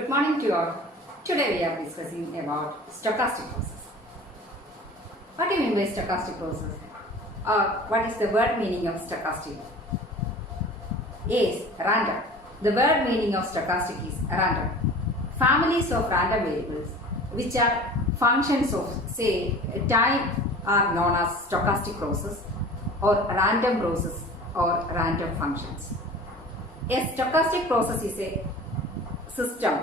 Good morning to you all. Today we are discussing about stochastic process. What do you mean by stochastic process? What is the word meaning of stochastic? Is random. The word meaning of stochastic is random. Families of random variables which are functions of say time are known as stochastic process or random process or random functions. A stochastic process is a system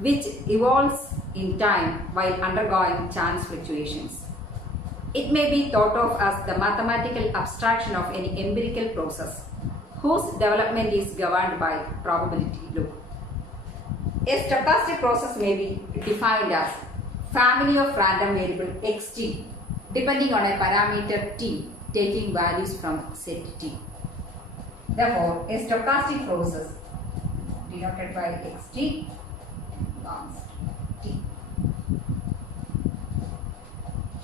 which evolves in time while undergoing chance fluctuations. It may be thought of as the mathematical abstraction of any empirical process whose development is governed by probability law. A stochastic process may be defined as family of random variable xt depending on a parameter t taking values from set t. Therefore, a stochastic process denoted by xt const t.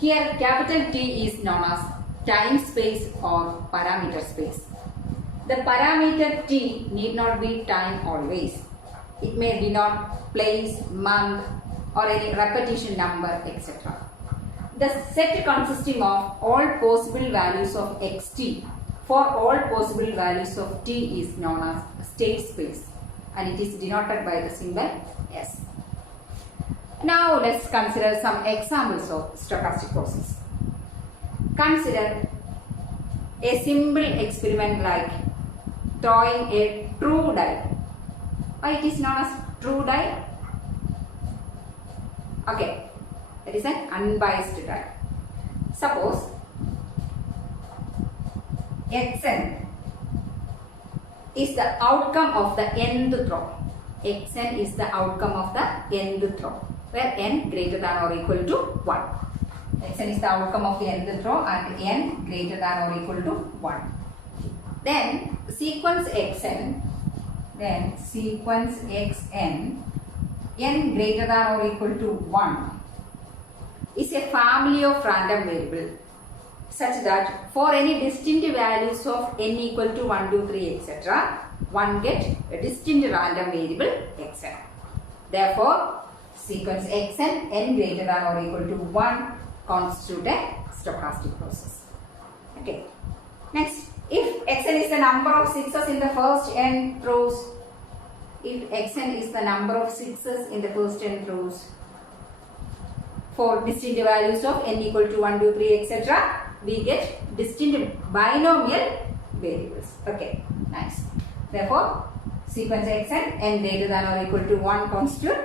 Here capital T is known as time space or parameter space. The parameter t need not be time always. It may denote place, month or any repetition number, etc. The set consisting of all possible values of xt for all possible values of t is known as state space and it is denoted by the symbol S. Now let's consider some examples of stochastic process. Consider a simple experiment like throwing a true die. Why it is known as true die? Okay, it is an unbiased die. Suppose xn is the outcome of the nth throw. Xn is the outcome of the nth throw, where n greater than or equal to 1. Xn is the outcome of the nth throw and n greater than or equal to 1. Then sequence xn, n greater than or equal to 1 is a family of random variable such that for any distinct values of n equal to 1, 2, 3, etc., one get a distinct random variable xn. Therefore, sequence xn, n greater than or equal to 1 constitute a stochastic process. Okay. Next, if xn is the number of sixes in the first n rows, if xn is the number of sixes in the first n rows for distinct values of n equal to 1, 2, 3, etc., we get distinct binomial variables. Okay, nice. Therefore, sequence xn, n greater than or equal to 1 constitute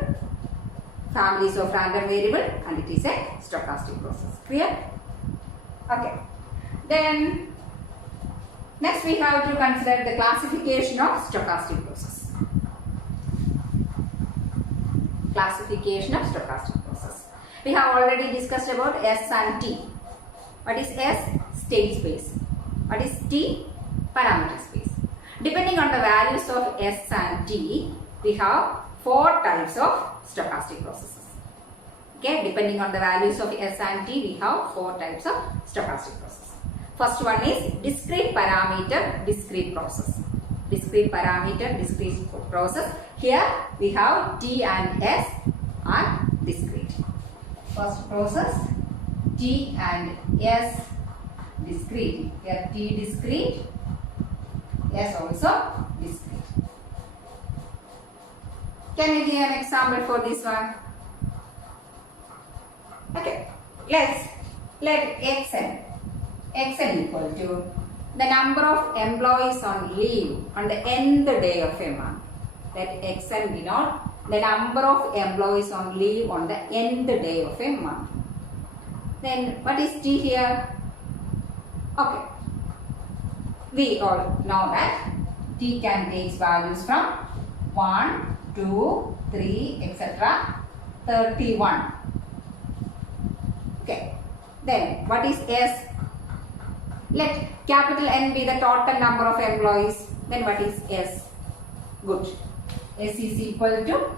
families of random variable and it is a stochastic process. Clear? Okay. Then, next we have to consider the classification of stochastic process. Classification of stochastic process. We have already discussed about S and T. What is S? State space. What is T? Parameter space. Depending on the values of S and T, we have 4 types of stochastic processes. Okay, depending on the values of S and T, we have 4 types of stochastic process. First one is discrete parameter, discrete process. Discrete parameter, discrete process. Here we have T and S are discrete. First process, T and S discrete. Here T discrete, S also discrete. Can you give an example for this one? Okay, let xn equal to the number of employees on leave on the nth day of a month. Let xn denote the number of employees on leave on the nth day of a month. Then what is T here? Okay, we all know that T can take values from 1, 2, 3, etc. 31. Okay, then what is S? Let capital N be the total number of employees. Then what is S? Good. S is equal to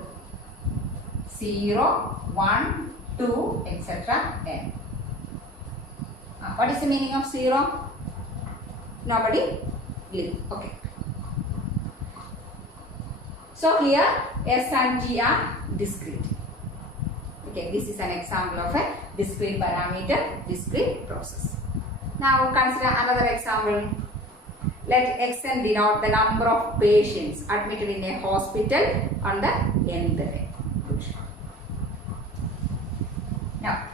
0, 1, 2, etc. N. What is the meaning of 0? Nobody leave. Okay. So here S and T are discrete. Okay, this is an example of a discrete parameter, discrete process. Now consider another example. Let Xn denote the number of patients admitted in a hospital on the nth day. Good. Now,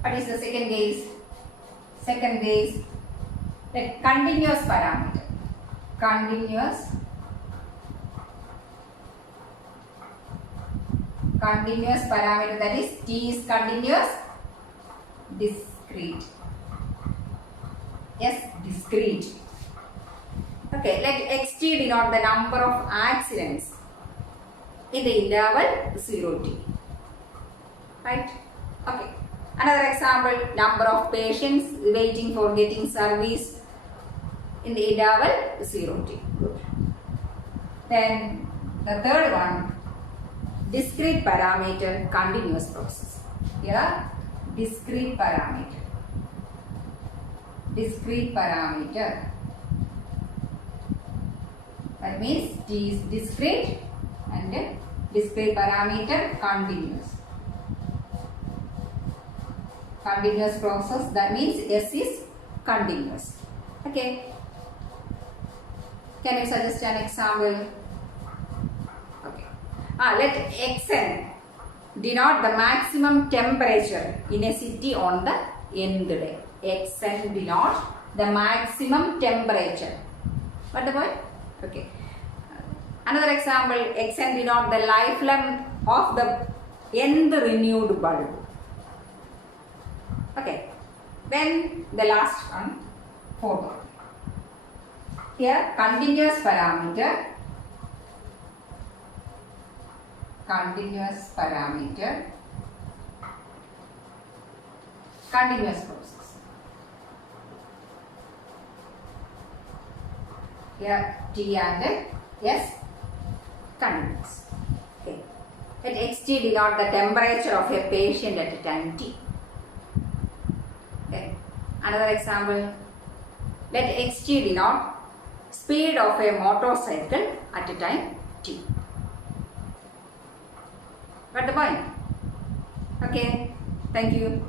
what is the second case? Second case, let continuous parameter. Continuous parameter, that is T is continuous, discrete. Yes, discrete. Okay, let Xt denote the number of accidents in the interval 0t. Right? Okay. Another example, number of patients waiting for getting service in the interval 0t. Good. Then the third one, discrete parameter, continuous process. Here, discrete parameter. Discrete parameter. That means T is discrete and discrete parameter continuous. Continuous process, that means S is continuous. Okay. Can you suggest an example? Okay. Let Xn denote the maximum temperature in a city on the nth day. Xn denote the maximum temperature. What the point? Okay. Another example, Xn denote the life length of the nth renewed bulb. Okay. Then the last one, fourth one. Here, continuous parameter. Continuous parameter. Continuous process. Here T and S continuous. Okay. Let Xt denote the temperature of a patient at time t. Okay. Another example. Let Xt denote speed of a motorcycle at a time t. Got the point? Okay. Thank you.